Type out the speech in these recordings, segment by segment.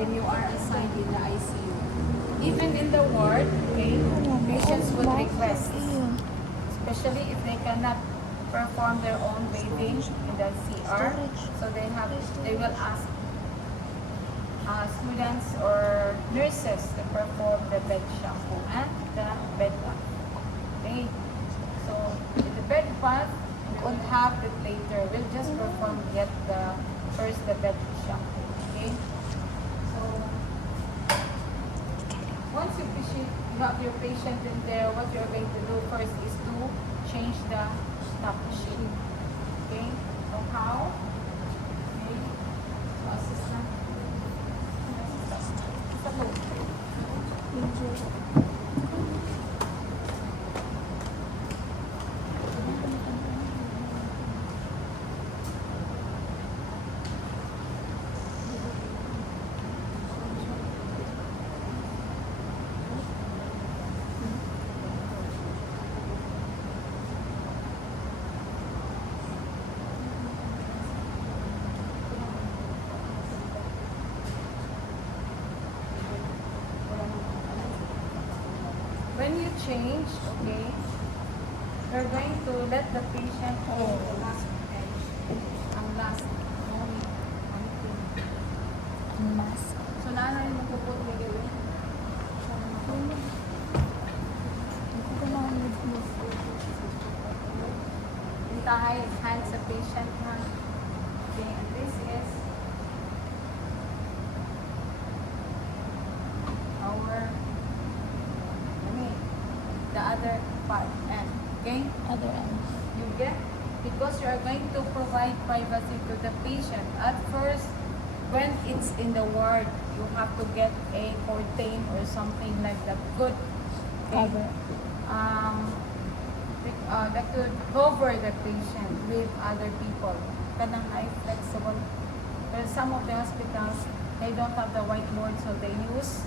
when you are assigned in the ICU. Even in the ward, okay, patients would request, especially if they cannot perform their own bathing in the CR, so they will ask students or nurses to perform the bed shampoo and the bed bath. Okay, so in the bed bath, we will have it later. We'll just perform first the bed shampoo. Okay, so once you have your patient in there, what you're going to do first is to change the top sheet. Okay, so how? Okay, so assistant. When you change, okay, you're going to let the patient hold the last edge. Ang last. Mask. So, nanay mo puput mo gawin. Intahay, hand sa patient ha. Okay, and this is our the other part end. Okay? Other end. You get? Because you are going to provide privacy to the patient. At first, when it's in the ward, you have to get a curtain or something like that. Good. Okay? Cover. That could cover the patient with other people. Kanang high flexible. But some of the hospitals, they don't have the whiteboard, so they use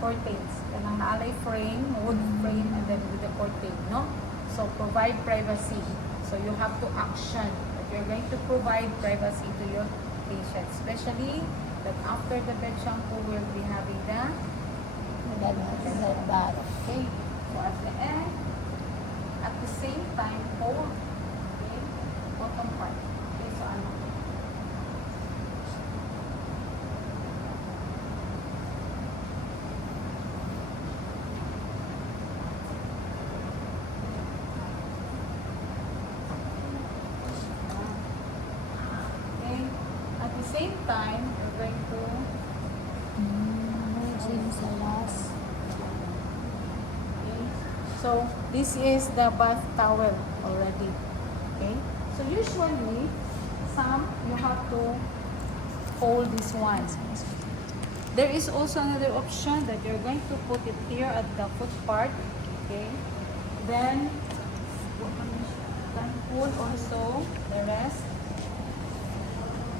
curtains. Kanang naalay frame, wood frame, and then with the curtain, no? So, provide privacy. So, you have to action that you're going to provide privacy to your patient. Especially that after the bed shampoo, we'll be having the Bed bath. okay. So, at the end, at the same time, hold, okay, bottom part. Okay, so ano? Okay, at the same time, you're going to Since the last. okay. So, this is the bath towel already. Okay, so usually, you have to fold this one. There is also another option that you're going to put it here at the foot part. Okay, then pull also the rest.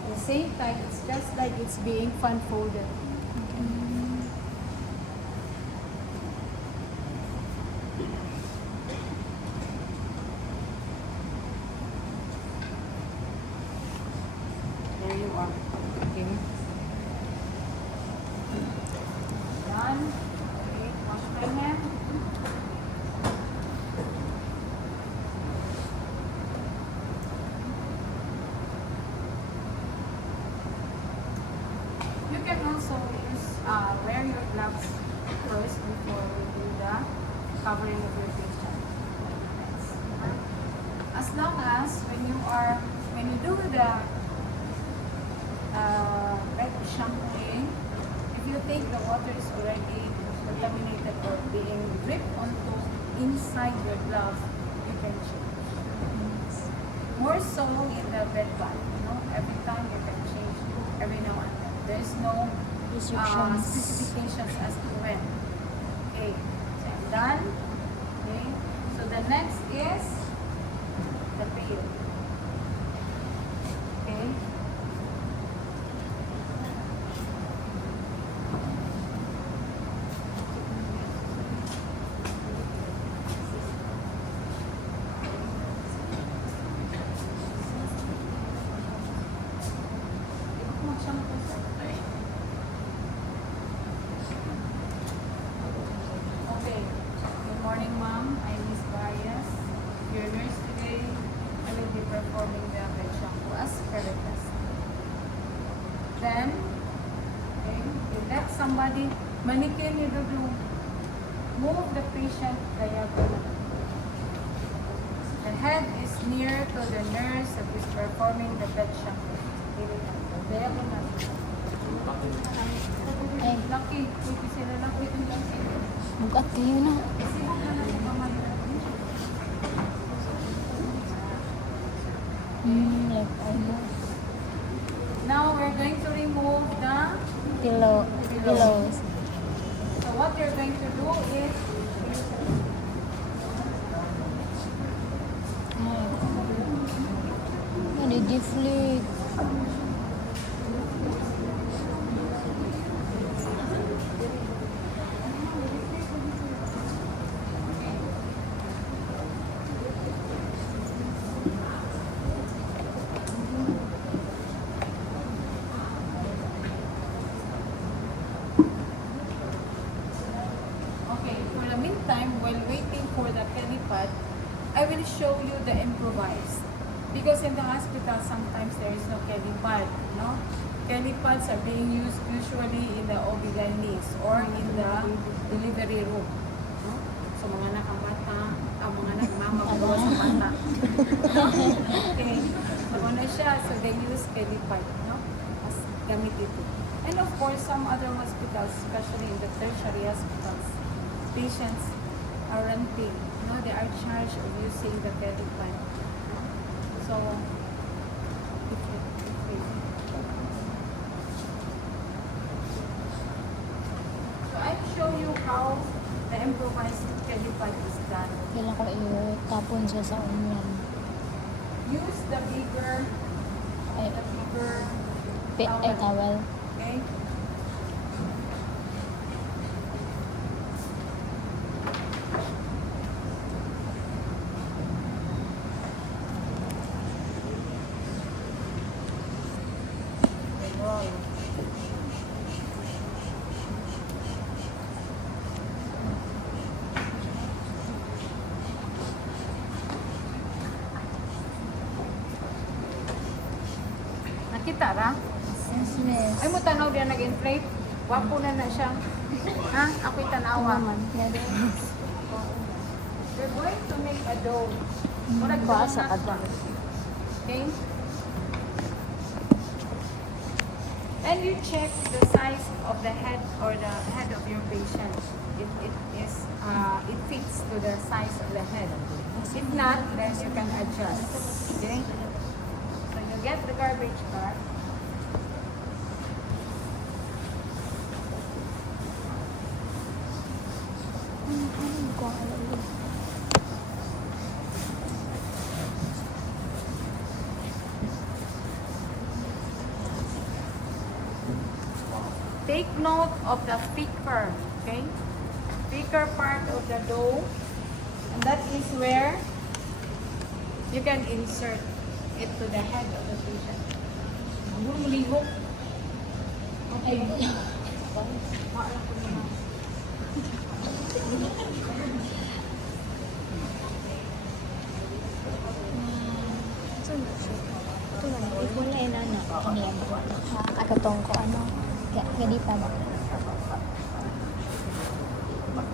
At the same time, it's just like it's being fan folded. There you are. Okay. Done. Okay, wash my hand. You can also wear your gloves first before we do the covering of your patient. As long as when you do the bed shampooing, if you think the water is already contaminated or being dripped onto inside your glove, you can change. More so in the bed bath, every time you can change every now and then. There is no Restrictions. specifications as to when. Okay, so I'm done. Okay, so the next is the pail. Okay. Then, okay, you let somebody, manikin you do, move the patient diagonally. The head is near to the nurse that is performing the bed shampoo. Diagonally. Ay, Lucky, pwede sila lucky and lucky. bugat kayo na. Isipag na lang yung kamay. Left elbow. Now we're going to remove the Pillows. So what you're going to do is Ay. Nadi-deflate. okay, for the meantime, while waiting for the telepad, I will show you the improvised. Because in the hospital, sometimes there is no telepad, no? Telepads are being used usually in the OB/GYNs or in the delivery room. No? So mga nakabata, mga nagmamagawa sa bata. Okay, so ano siya, so they use telepad, no? As gamit ito. And of course, some other hospitals, especially in the tertiary hospitals, patients are renting, no? They are charged of using the telepad. So, so I'll show you how the improvised telepad is done. Kailangan ko i-tapon siya sa onion. Use the bigger Ay, towel. towel. Okay? Roll. Nakita ra? Yes, miss. Ay mo tanaw diya nag-inflate. Wapo na siya. Ha? Ako'y tanawa. Naman. We're going to make a dough. Murag Basa donut ka ba? ba? Okay? And you check the size of the head or the head of your patient. If it fits to the size of the head. If not, then you can adjust. Okay? So you get the garbage cart. Ano ko alam yun? Take note of the thicker, okay? Thicker part of the dough. And that is where you can insert it to the head of the patient. Lihok. Okay. Maalam ko naman. Ito lang. Wala yun ano. Kaniyan. Akatong ko ano. Hindi pa ba?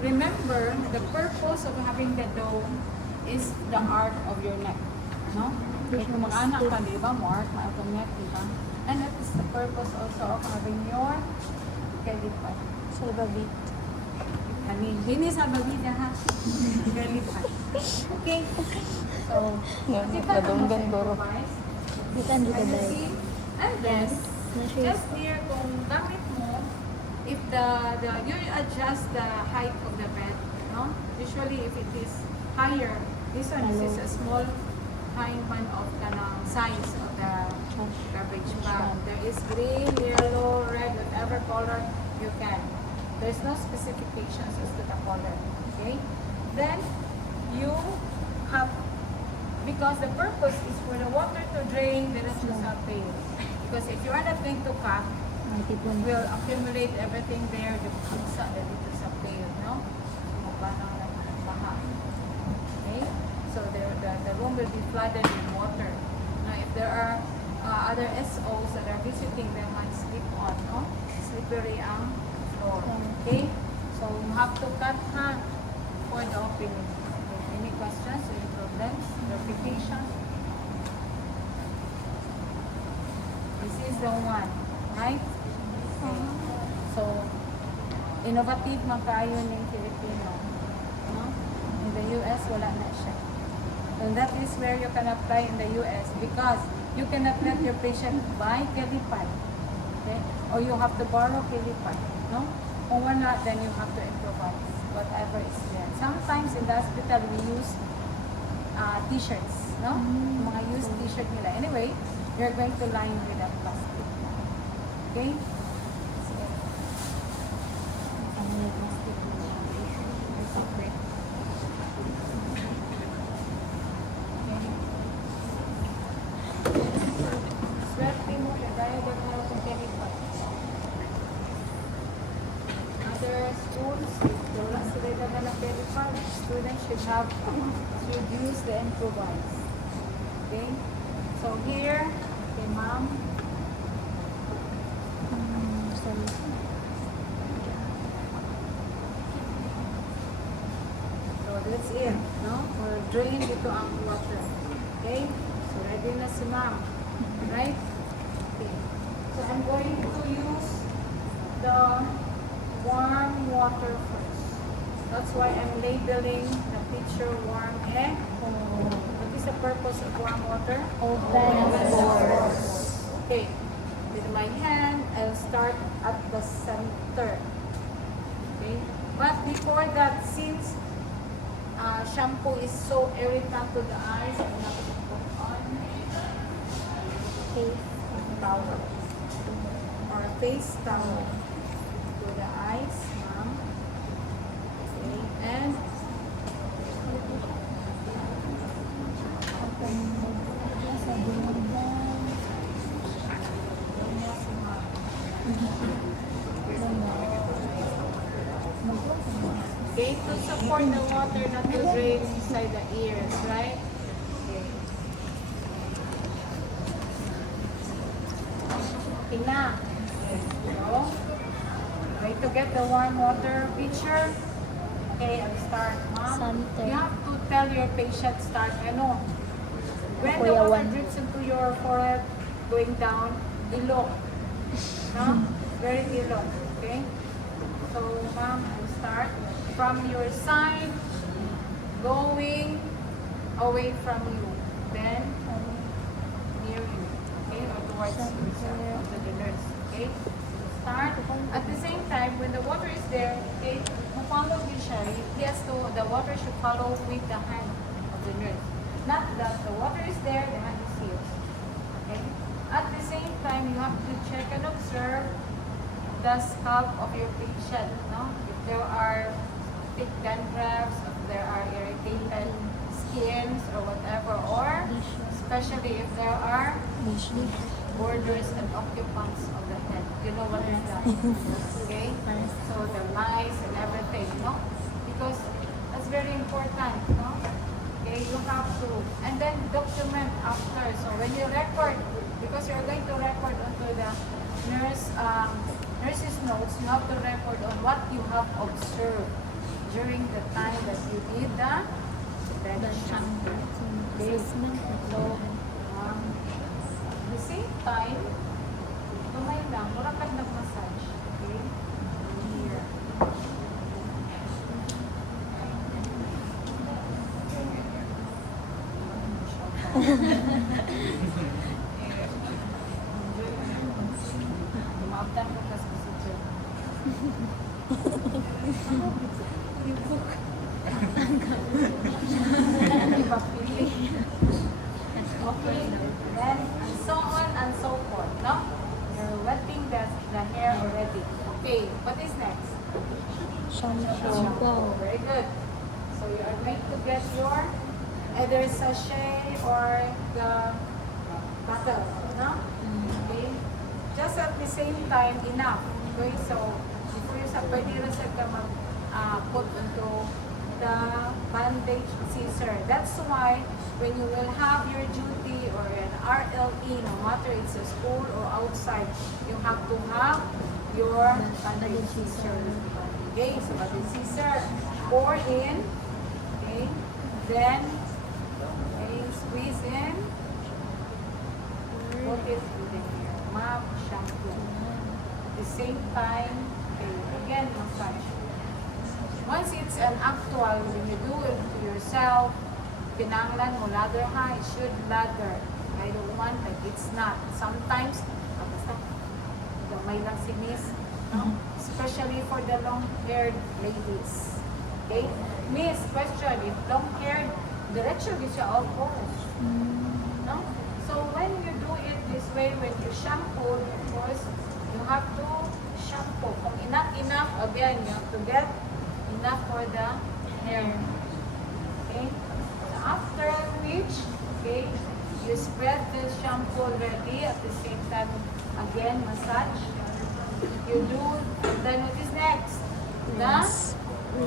Remember, the purpose of having the dough is the art of your neck. No? Kaya kung mag-anak ka, di ba? More art, art of neck, di ba? And that is the purpose also of having your kalipat. Salvavit. Hindi sa babida ha. Kalipat. Okay. So, kita Nadunggan goro. Bitan dito And you dahil. see, and then, just near kung gamit mo, if you adjust the height of the bed, no? Usually if it is higher, this is a small kind one of the size of the garbage bag. There is green, yellow, red, whatever color you can. There's no specifications as to the color. Okay? Then you have, because the purpose is for the water to drain diretso sa pail. Because if you are not going to cap, will accumulate everything there, the pizza dito sa pail, no? Parang baha. Okay? So the room will be flooded with water. Now if there are other SOs that are visiting them on sleep have to cut for the opening. Okay. Any questions? Any problems? Verification? This is the one, right? So, innovative man kayo ng Filipino. No? In the US, wala na siya. And that is where you can apply in the US because you cannot let your patient buy Kelipad. Okay? Or you have to borrow Kelipad. No? Kung wala, then you have to improvise whatever is there. Sometimes in the hospital, we use t-shirts. No? Mga used t-shirt nila. Anyway, you're going to line with that plastic. Okay? Swerte mo, kagaya ba meron kong Kelipad? Other schools, wala sila na ng Kelipad. Students should use the improvise. Okay? So here, okay, ma'am. So that's it, no? Or drain dito ang water. Okay? So ready na si ma'am. Right? Okay. So I'm going to use the warm water first. That's why I'm labeling the picture warm and cold. What is the purpose of warm water? Open pores. Okay. With my hand, I'll start at the center. Okay. But before that, since shampoo is so irritant to the eyes, I'm not going to put on face towel or a face towel to the eyes, ma'am. Okay. And okay, to support the water not to drain inside the ears, right? Okay. Okay na. So, try to get the warm water pitcher. Okay, I'll start, ma'am. Center. You have to tell your patient start, ano, when the Kuya water Juan. drips into your forehead, going down, ilok. No? Very ilok. Okay? So, ma'am, I'll start from your side, going away from you. Then, near you. Okay? Or towards you. To the nurse. Okay? Start. At the same time, when the water is there, okay, follow the sherry. Yes, so the water should follow with the hand of the nurse. Not that the water is there, the hand is here. Okay? At the same time, you have to check and observe the scalp of your patient. No? If there are thick dandruffs, if there are irritated skins or whatever, or especially if there are borders and occupants of the head. You know what is that? Okay? So the mice and everything, no? Because that's very important, no? Okay, you have to, and then document after. So when you record, because you're going to record onto the nurse's notes, you have to record on what you have observed during the time that you did the shampoo. Okay? So, the same time, tumay lang, mura kang nag-massage. Okay? Here. Maaftan ko kasi si Jen. Ribuk. Ipapili. Okay. Then, and so on and so forth, no? You're wetting the hair already. Okay, what is next? Shampoo. Very good. So you are going to get your either sachet or the bottle, no? Okay. Just at the same time, enough. Okay, so before you sa pwede rin sa ka put into the bandage scissor. That's why when you will have your duty or an RLE, no matter it's a school or outside, you have to have your bandage scissor. Okay, so what is scissor? Pour in. Okay, then squeeze in. Put it in the hair. Map shampoo. At the same time, okay, again, massage. Once it's an actual, when you do it to yourself, pinanglan mo, lather ha, it should lather. I don't want that. It's not. Sometimes, basta, may lang si miss, no? Especially for the long-haired ladies. Okay? Miss, question, if long-haired, diretso din siya, of course. No? So when you do it this way, when you shampoo, of course, you have to shampoo. Kung enough, again, you have to get enough for the hair. Okay? So after which, okay, you spread the shampoo already. At the same time, again, massage. You do, and then what is next? The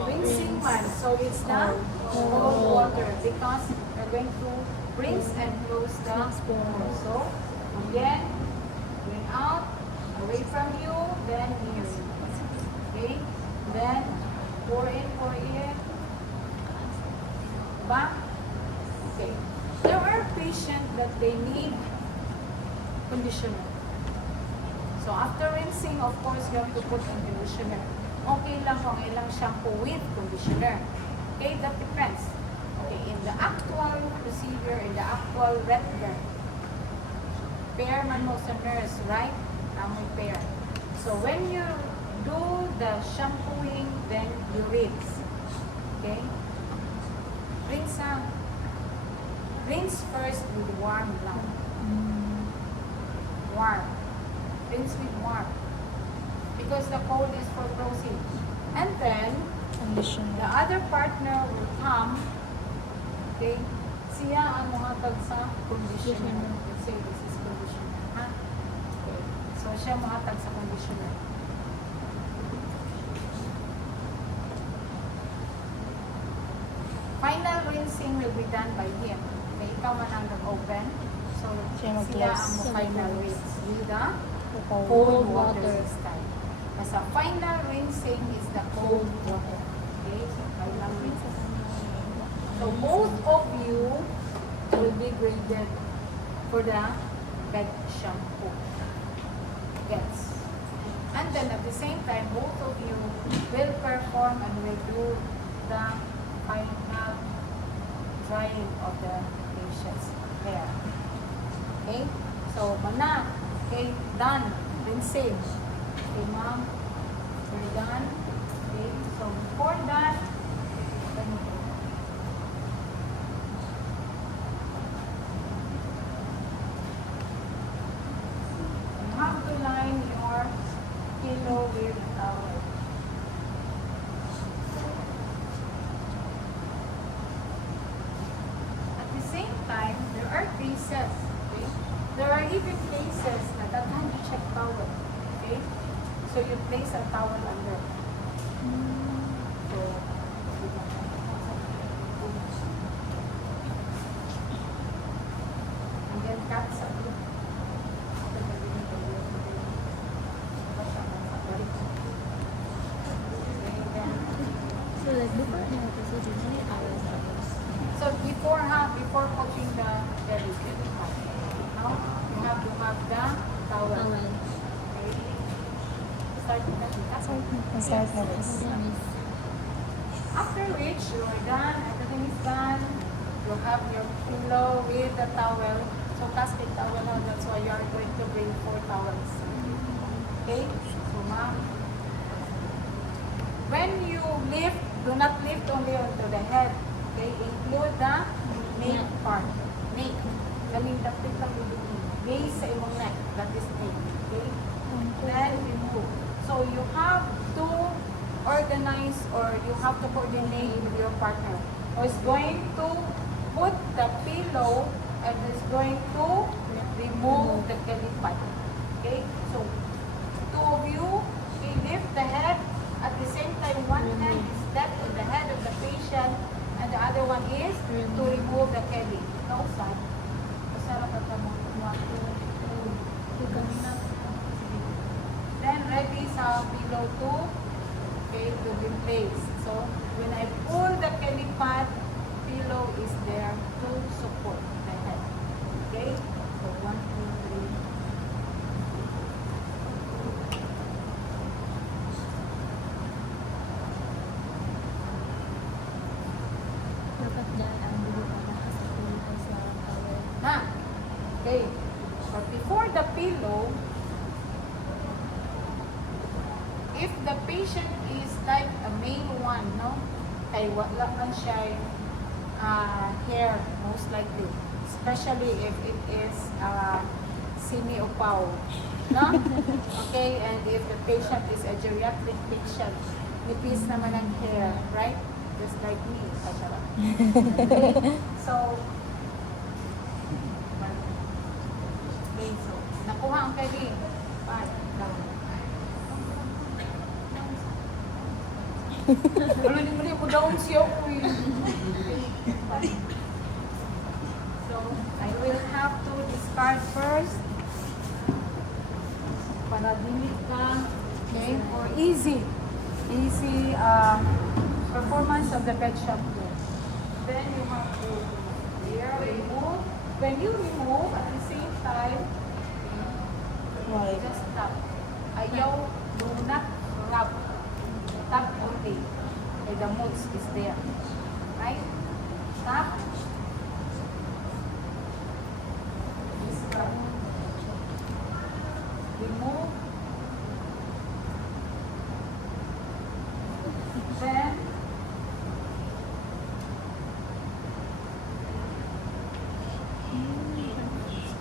rinsing one. So it's the cold water because you're going to rinse and close the pore. So again, going out, away from you, then here. Okay? Then pour in. Back. Okay. There are patients that they need conditioner. So after rinsing, of course, you have to put on conditioner. Okay lang kung ilang shampoo with conditioner. Okay, that depends. Okay, in the actual procedure, in the actual retina, pair man mo sa nurse, right? Amoy pair. So when you do the shampooing, then you rinse. Okay? Rinse na. Rinse first with warm lang. Warm. Rinse with warm. Because the cold is for closing. And then, the other partner will come. Okay? Siya ang muhatag sa conditioner. Let's say this is conditioner. Ha? Okay. So, siya muhatag sa conditioner. Final rinsing will be done by him. Okay, ikaw man ang nag-open. So, siya ang final rinse. With the cold water this time. Kasi final rinsing is the cold water. Okay, so final rinsing. So, both of you will be graded for the bed shampoo. Yes. And then at the same time, both of you will perform and will do the final drying of the patient's hair. Okay? So, mana. Okay, done. Rinsing. Okay, ma'am. We're done. Okay, so before that, you have to line your pillow with a towel. At the same time, there are cases. Okay? There are even cases na daghan you check towel. Okay? So you place a towel under. So, and then cut sa blue. So like before the procedure, how many hours are those? So before putting the jelly, now you have to have the towel. Towel. Okay? Start with that. Start na this. After which you are done, everything is done. You have your pillow with the towel. So plastic towel now, that's why you are going to bring 4 towels. Okay? So ma'am, when you lift, do not lift only onto the head. Okay? Include the nape part. Nape. Galing dapit lang yung base sa imong neck. That is nape. Okay? Then remove. So you have to organize or you have to coordinate with your partner who is going to put the pillow and is going to remove the calipat. Okay? So, 2 of you, okay, lift the head. At the same time, one hand is left on the head of the patient and the other one is to remove the kelly. No, side. Masarap at mo. 1, 2, 3. Then ready sa pillow to okay, to be placed. So when I pull the belly pad, pillow is there to support the head. Okay? So 1, 2, 3. Dapat dyan ang dulo para sa pilipay sa towel. Na. Okay. But before the pillow, if the patient is like a male one, no? Kay wala man siya hair, most likely. Especially if it is semi-opaw. No? Okay, and if the patient is a geriatric patient, nipis naman ang hair, right? Just like me. Okay, so, okay, so, nakuha ang pwede. Ano din mo rin ko down siya ko So, I will have to discard first. Para dili ka, okay, for easy performance of the bed shampoo. Then you have to remove. When you remove, at the same time, just tap. Ayaw, do not tap. Tap only. Okay, the moods is there. Right? Tap. Scrub. Remove. Then,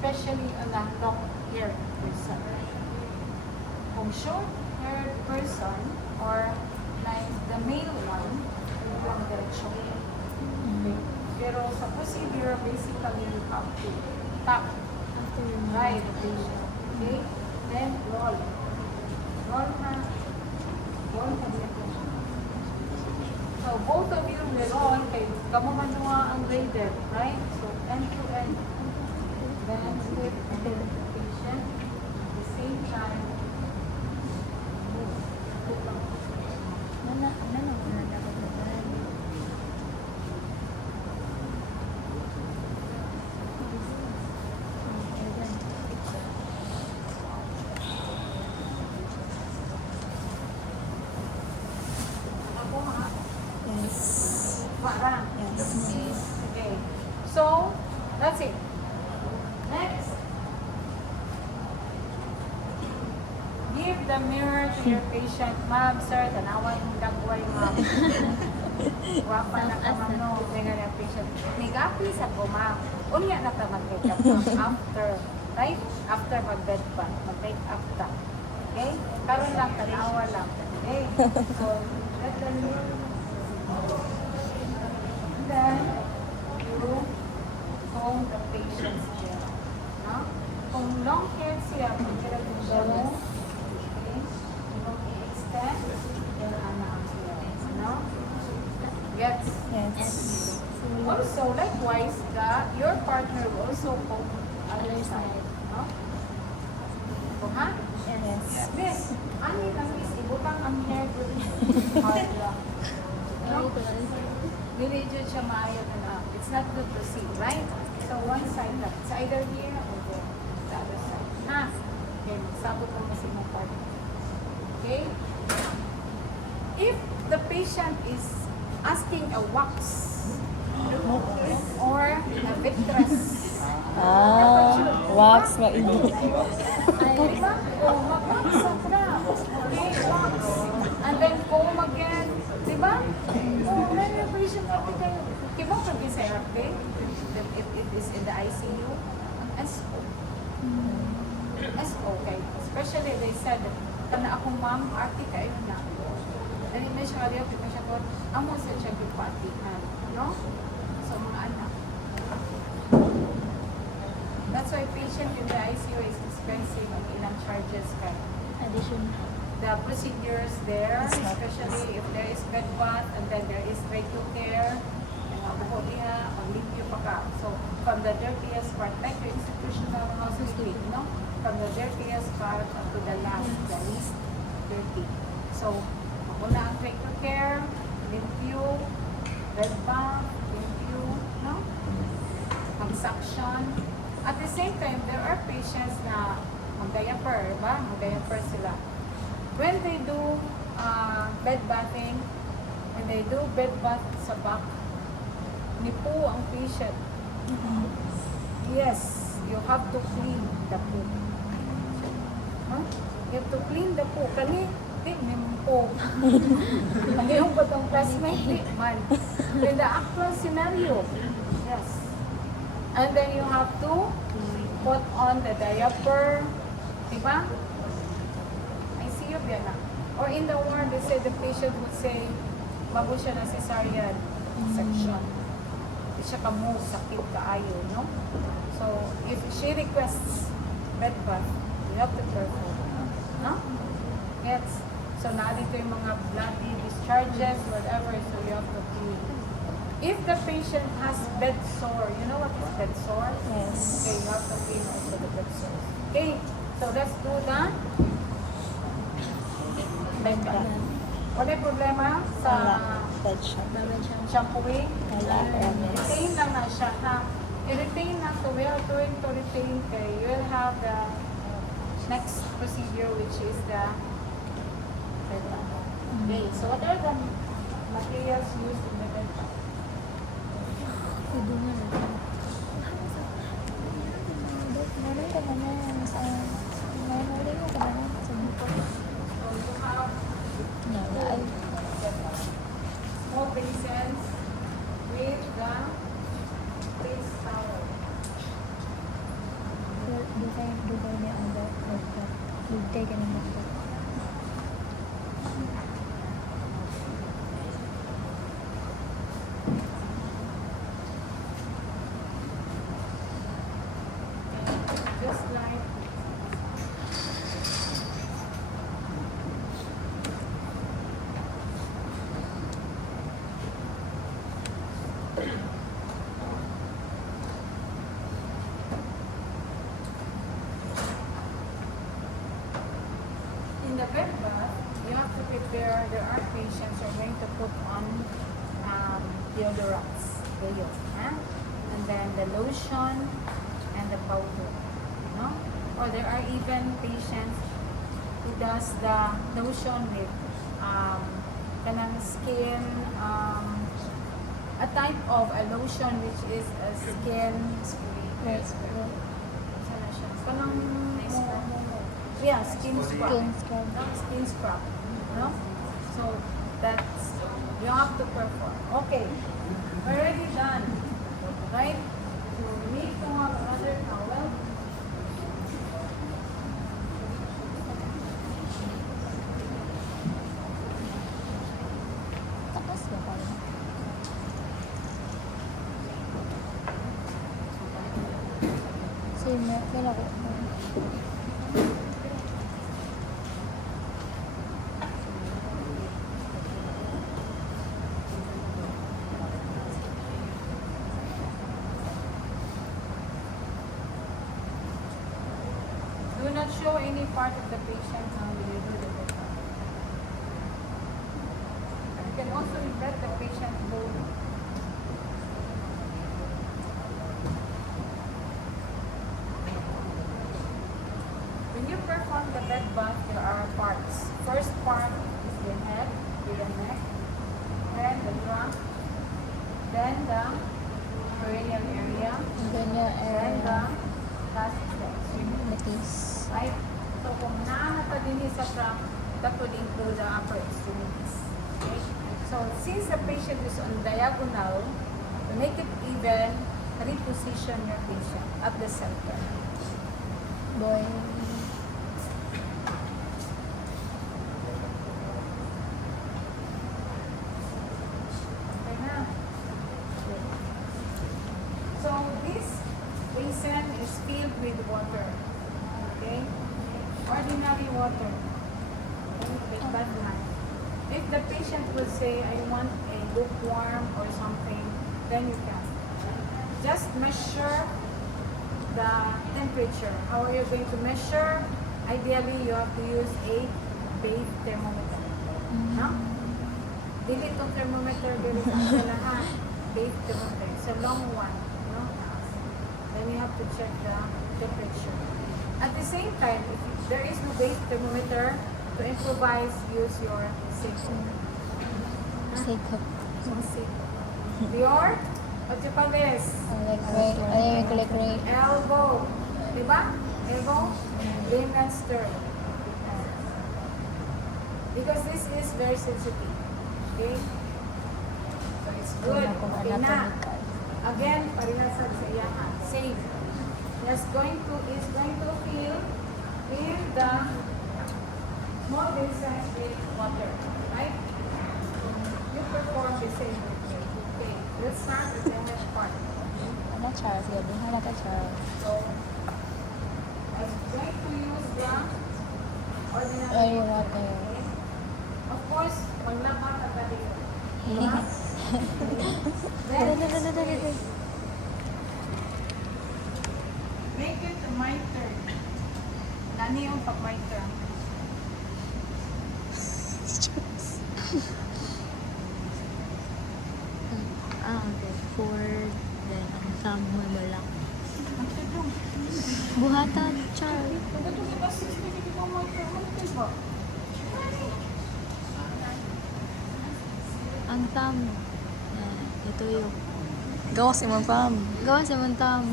especially on a long hair person. Kung short haired person or like the male one, yung diretso. Okay. Pero sa procedure, basically you have to tap. After Right. Okay. Then roll. Roll na. Roll na dito. So both of you will roll kay kamo man ang graded, right? So end to end. Then with the patient at the same time. Ako ha? Yes. Parang. Yes. Okay. So, that's it. Next. Give the mirror to your patient. Ma'am, sir, tanawan yung dagway, ma'am. Wapa na ka, ma'am, no. Tingnan yung patient. Migapi sa ko, ma'am. Unya na ka mag-make up, ma'am. After, right? After mag-bed pa. Mag-make up ta. Okay? Karoon lang, tanawa lang. Okay? So, let the mirror. And then, you comb the patient's hair. No? Kung long hair siya, pagkira din siya mo. Okay? Kung i-extend, then ano ang hair. No? Gets? Yes. Also, likewise, your partner will also comb other side. No? So, ha? Yes. Miss, ani lang is ibutang ang hair ko rin. Hard lang. No? Dili dyan siya maayo na it's not good to see, right? So one side lang. It's either here or there. The other side. Ha? Okay, magsabot mo kasi mo part. Okay? If the patient is asking a wax or a vitreous, Wax mainit. diba? Oh, mag-wax na. Okay, wax. And then comb again. Diba? Oh, when the patient natin kayo. Kiba ka din sa airplane? If it is in the ICU, SO. SO, okay. Especially they said, kana akong ma'am, arte kayo na. Dali na siya kaliyo, pipa siya ko, amo sa siya gipatihan. No? So, mga anak. That's why patient in the ICU is expensive ang ilang charges ka. Additional. The procedures there, especially if there is bed bath and then there is radio care, buho niya, maglimpyo pa ka. So, from the dirtiest part, like your institutional hospital, no? From the dirtiest part up to the last, the least dirty. So, una ang you bed bath, give you, no? Suction. At the same time, there are patients na mag-diaper, ba? Mag-diaper sila. When they do bed bathing, when they do bed bath sa back, nipo ang patient. Yes, you have to clean the poo. Huh? You have to clean the poo. Kani, di, nimpo. Ang iyong batong classmate, di, man. In the actual scenario, yes. And then you have to put on the diaper. Diba? I see you, Biana. Or in the ward, they say the patient would say, bago siya na cesarean section. Di siya kamo, sakit kaayo, no? So, if she requests bed bath, you have to care for her. No? Yes. So, dito yung mga bloody discharges, whatever, so you have to clean. If the patient has bed sore, you know what is bed sore? Yes. Okay, you have to clean also the bed sore. Okay, so let's do the bed bath. Wala yung problema sa Wala. Bed shop. shampooing? Wala, promise. Retain lang na siya, ha? I-retain na to. We are going to retain kay you will have the next procedure which is the bed bath. Okay, so what are the materials used in the bed bath? Meron ka na yan sa... Meron mo ka na sa buko. So you have small basins with the face towel. Dugay niya ang buko. Dugay ka ng buko. Just like in the bed bath, you have to prepare, there are patients who are going to put on deodorants, deo, huh? And then the lotion and the powder, you know? Or there are even patients who does the lotion with kanang skin, a type of a lotion which is a skin Yes. sana siya? Kanang yeah, skin scrub. Skin scrub. No, skin scrub. No? So that's you have to perform. Okay. Already done. Right? So we need to have another towel. Takas ba pala? May lako. Do not show any part of the patient how you do the bed bath. You can also let the patient hold. When you perform the bed bath, there are parts. First part is the head with the neck, then the trunk, then the perineal area, Ganyan then the last is the extremity. Matis. Right? So kung naana pa din sa trunk, that would include the upper extremities. Okay? So since the patient is on diagonal, to make it even, reposition your patient at the center. Boy. Okay na. So this basin is filled with water. Okay? Ordinary water. With bad line. If the patient will say, I want a lukewarm or something, then you can. Just measure the temperature. How are you going to measure? Ideally, you have to use a bath thermometer. No? Dili itong thermometer, dili sa lahat. Base thermometer. It's a long one. No? Then you have to check the temperature. At the same time, if there is no base thermometer, to improvise, use your safety. Siko. Your, what you call this? Like ray. Elbow. Diba? Elbow. Bring and stir. Because this is very sensitive. Okay? So it's good. Okay na. Again, parehasag sa iyahan. Same. Is going to feel the small distance with water. Right? You perform the same routine. Okay. Let's start with the next part. Ano Charles? Gabi na ka Charles. So, I'm going to use the ordinary Ay, water. water. Okay? Of course, maglapat ang galing. Diba? Then, make it my turn. Nani yung pag my turn? Okay. 4. Then, ang thumb mo lang. Buhatan, Charles. Ito diba 60 hindi ko my turn? Ano diba? Ang thumb. Ito yung. Gawas imong fam. Gawa sa mong thumb.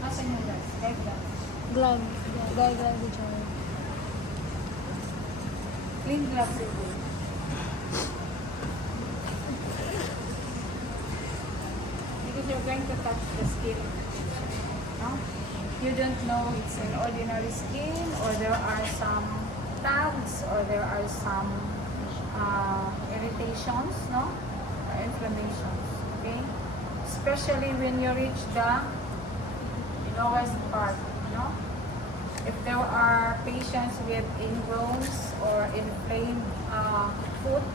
Nasaan yung guys? Guys, guys. Glove. Glove si Charles. Clean gloves it is. Because you're going to touch the skin. No? You don't know it's an ordinary skin or there are some tags or there are some irritations, no? Or inflammations. Okay? Especially when you reach the lowest part, no? If there are patients with ingrowns or inflamed foot,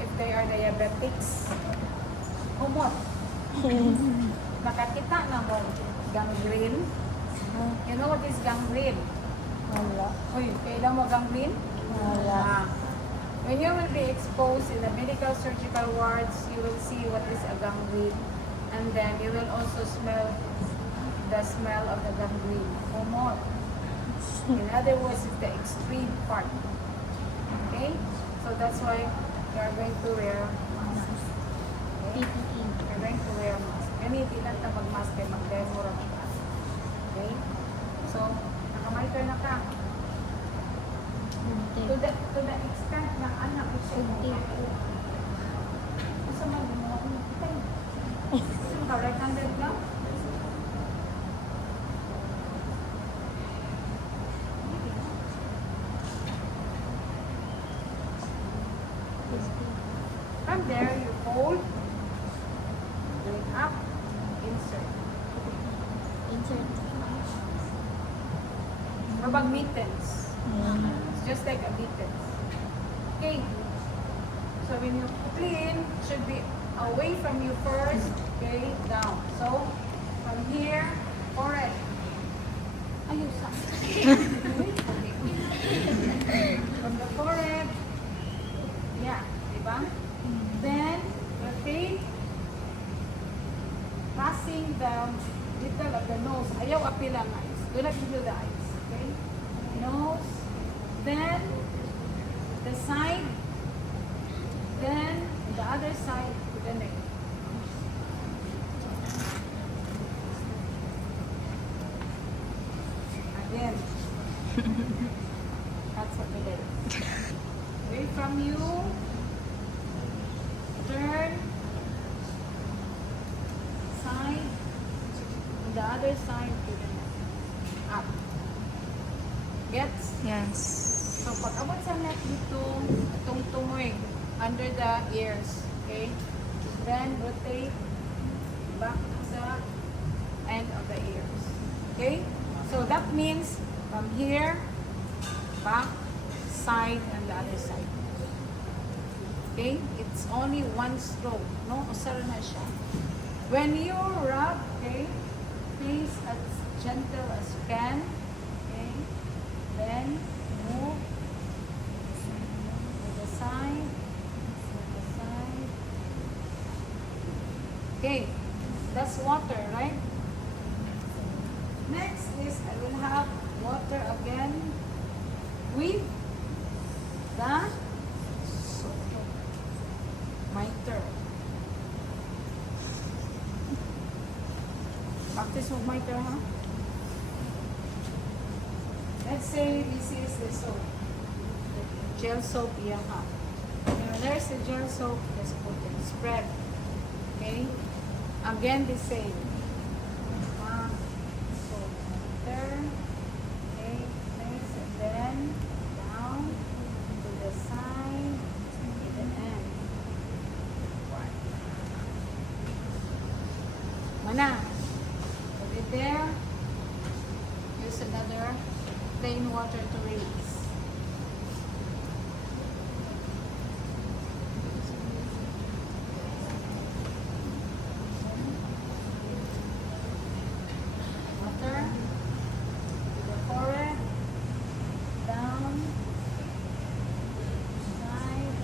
if they are diabetics, humot. Nakakita na mo gangrene. You know what is gangrene? Wala. Uy, kailan mo gangrene? Wala. When you will be exposed in the medical surgical wards, you will see what is a gangrene. And then you will also smell the smell of the gangrene. Humot. In other words, it's the extreme part. Okay? So that's why you are going to wear mask. Okay? PPE. You're going to wear mask. Gamitin lang ta mag-mask kay mag-demo ra ka. Okay? So, nakamonitor na ka. To the extent na anak ko siya. Gusto mag-mo akong kitay. Gusto ka right-handed lang? From there, you fold, bring up, insert. Insert. Mabag mittens. It's just like a mittens. Okay. So when you clean, it should be away from you first. Okay, down. So from here, forehead. Ayun sa. From the forehead. Yeah, diba? Then, okay, passing the little of the nose. Ayaw apil ang eyes. Do not do the eyes. Okay? Nose. Then, the side. Then, the other side to the neck. Again. That's what we did. Away from you. Turn. Side. And the other side to the neck. Up. Gets? Yes. So, pag abot sa neck dito, itong tumoy, under the ears. Okay? Then, rotate back sa end of the ears. Okay? So, that means from here, back, side, and the other side. Okay? It's only one stroke. No? Usara na siya. When you rub, okay, please as gentle as you can. Okay? Then, Just water, right? Next is I will have water again with the miter. Practice with miter, huh? Let's say this is the soap. Gel soap, yeah, huh? Now, there's the gel soap. Just put it. Spread. Okay? Again, the same. So, there. Okay, next, and then down to the side, to the end. One. Mana? Put it there. Use another plain water to release. Water to the forehead, down, side,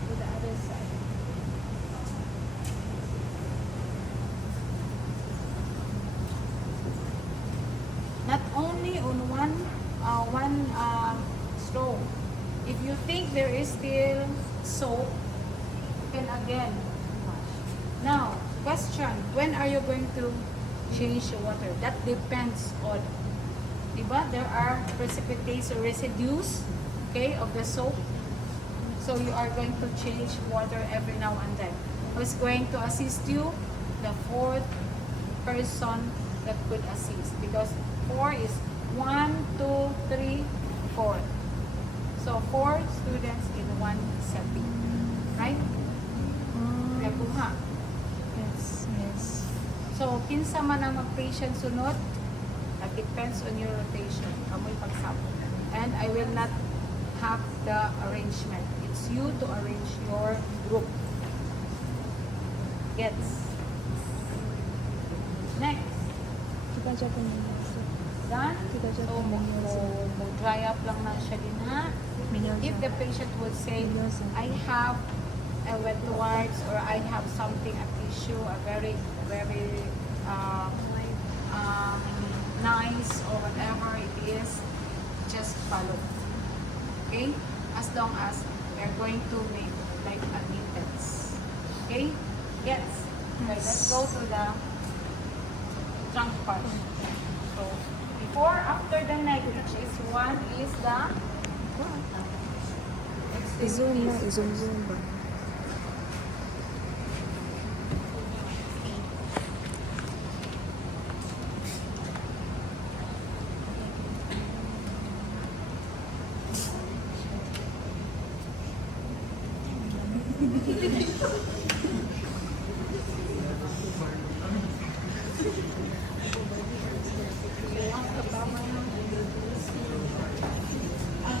to the other side. Not only on one stroke. If you think there is still soap, you can again wash. Now, question, when are you going to change the water? That depends on, diba? There are precipitates or residues, okay, of the soap. So you are going to change water every now and then. Who's going to assist you? The fourth person that could assist, because 4 is 1, 2, 3, 4. So 4 students in one setting, right? Kaya buha. Yes, yes. So kinsa man ang mag-patient sunod, that depends on your rotation. Kamoy pagsabot. And I will not have the arrangement. It's you to arrange your group. Gets. Next. Kita dyan po niya. Done? Kita dyan So, po niya. mo dry up lang na siya din ha. If the patient would say, I have a wet wipes or I have something, a tissue, a very, very nice or whatever it is, just follow. Okay? As long as we're going to make like admittance. Okay? Yes. Okay, let's go to the trunk part. So, before, after the neck, which is one, is the I-zoom na, i-zoom ba?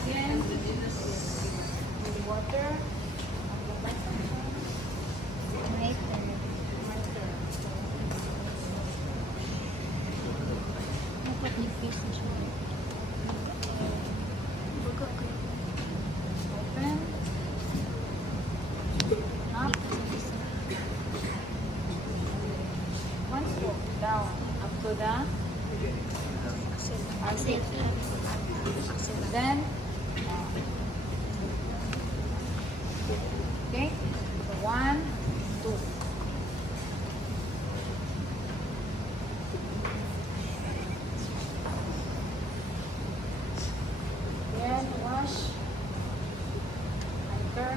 Again, with water. Dapat nipis na siya. Open. Up. One stroke down up to the axil. Then, okay, so 1, 2. Then wash. Anchor.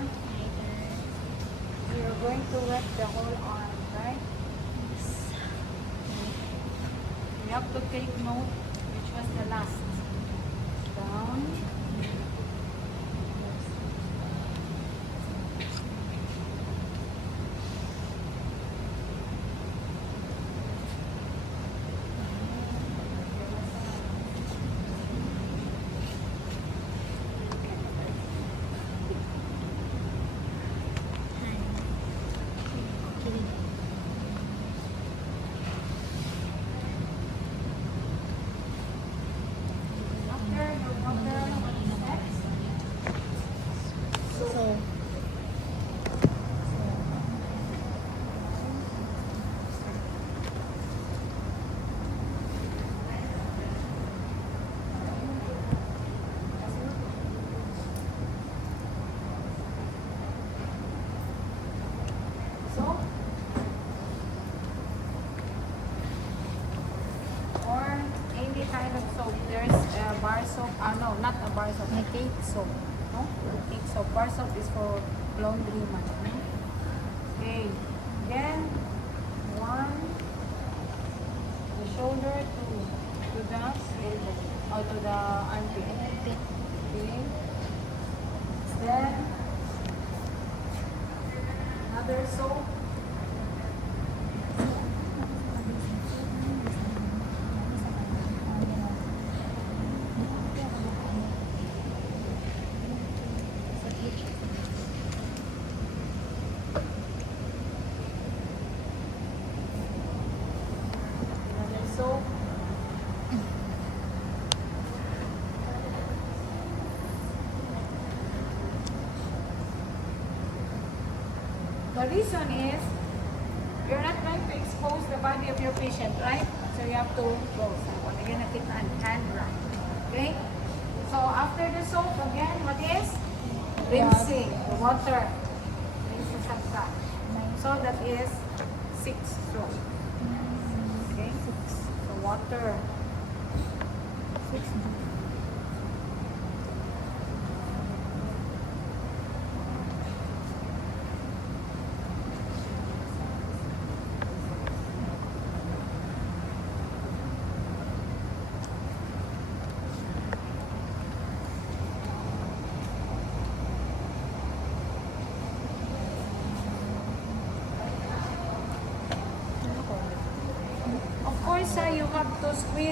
You're going to wet the whole arm, right? You have to take note which was the last. Down. No, not a bar soap. A cake soap. No? Cake soap. Bar soap is for laundry man. No? Okay. Then, one. The shoulder to the elbow. Or to the armpit. Armpit. Okay. Then, another soap. Another soap. The reason is you're not going to expose the body of your patient, right? So you have to go. So what you're gonna keep on hand right. Okay? So after the soap again, what is? Rinsing the water. Rinse the that. So that is 6 strokes. Okay? The water. 6. Of course, you have to squeeze